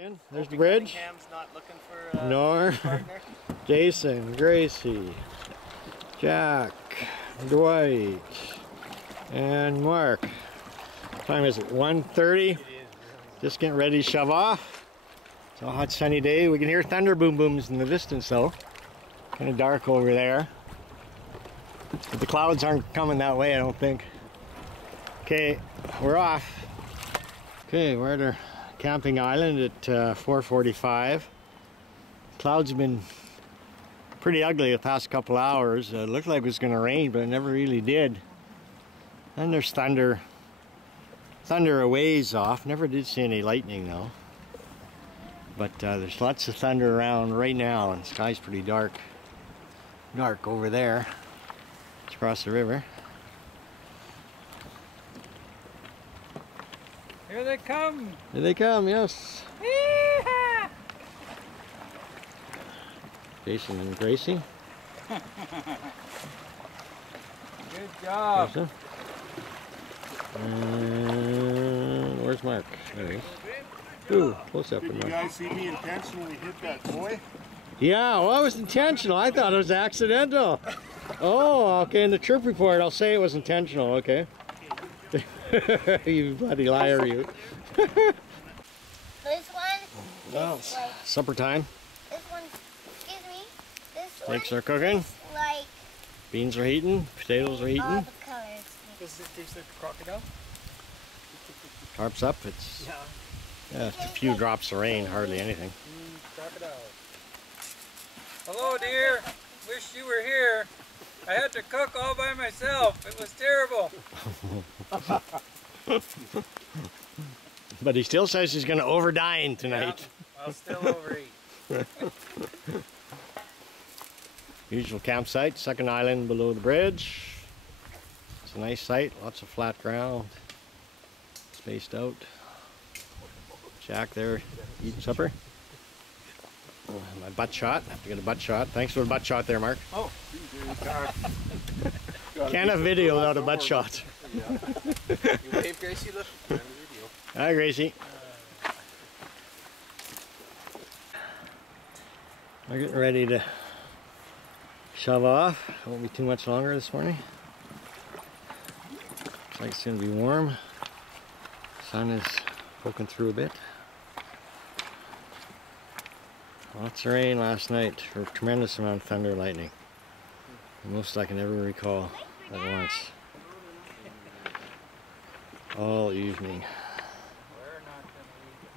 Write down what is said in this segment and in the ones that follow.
In. There's the bridge. Cam's not looking for Nor partner. Jason, Gracie, Jack, Dwight, and Mark. Time is it? 1:30. Just getting ready to shove off. It's a hot sunny day. We can hear thunder boom booms in the distance though. Kind of dark over there. But the clouds aren't coming that way, I don't think. Okay, we're off. Okay, we're at our camping island at 4:45. Clouds have been pretty ugly the past couple hours. It looked like it was going to rain, but it never really did. And there's thunder a ways off. Never did see any lightning though. But there's lots of thunder around right now, and the sky's pretty dark. Dark over there. It's across the river. Here they come! Here they come, yes. Yee-haw! Jason and Gracie. Good job. Jason. And where's Mark? There he is. Ooh, close up. Did you guys see me intentionally hit that boy? Yeah, well, it was intentional. I thought it was accidental. Oh, okay. In the trip report, I'll say it was intentional. Okay. You bloody liar, you. This one. Well, is like, supper time. this one. Excuse me. This Steaks one. are cooking. Is like Beans are heating. Potatoes are all heating. the colors. Does it taste like crocodile? Tarps up. It's just a few drops of rain, hardly anything. Crocodile. Hello, dear. Wish you were here. I had to cook all by myself. It was terrible. But he still says he's going to overdine tonight. Yeah, I'll still overeat. Usual campsite, second island below the bridge. It's a nice site, lots of flat ground, spaced out. Jack there eating supper. Oh, my butt shot, have to get a butt shot. Thanks for the butt shot there, Mark. Oh, Can't have video without a butt shot. You wave, Gracie, look. On the video. Hi, Gracie. We're getting ready to shove off. Won't be too much longer this morning. Looks like it's going to be warm. Sun is poking through a bit. Lots of rain last night for a tremendous amount of thunder and lightning. The most I can ever recall at once. All evening.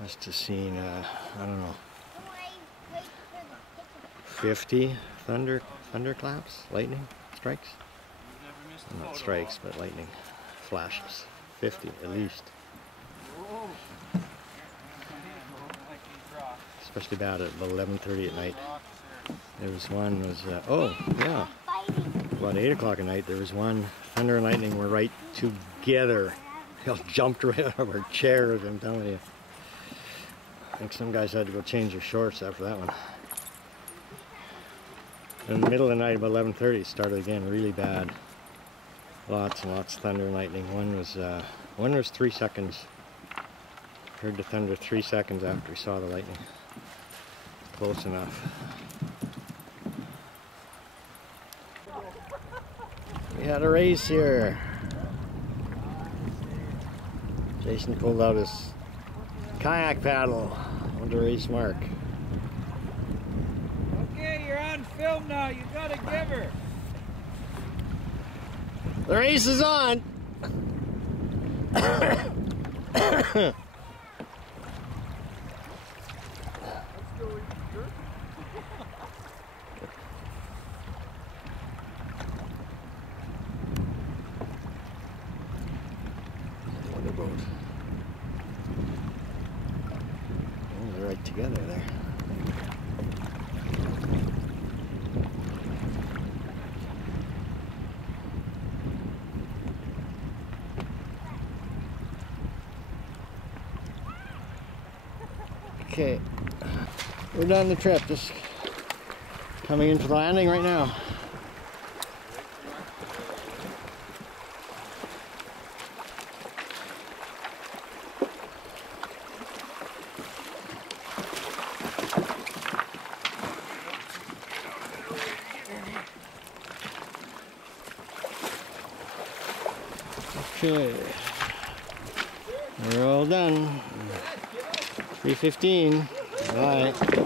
Must have seen, I don't know, 50 thunderclaps, lightning strikes. Well, not strikes, but lightning flashes. 50 at least. Especially bad at about 11:30 at night. There was one oh yeah, about 8 o'clock at night. There was one thunder and lightning were right together. They all jumped right out of our chairs. I'm telling you. I think some guys had to go change their shorts after that one. In the middle of the night, about 11:30, it started again really bad. Lots and lots of thunder and lightning. One was 3 seconds. Heard the thunder 3 seconds after we saw the lightning. Close enough. We had a race here. Jason pulled out his kayak paddle. Wanted to race Mark. Okay, you're on film now. You gotta give her. The race is on. Boat. Oh, they're right together there. Okay, we're done the trip. Just coming in for the landing right now. Okay. We're all done. 3:15. Bye.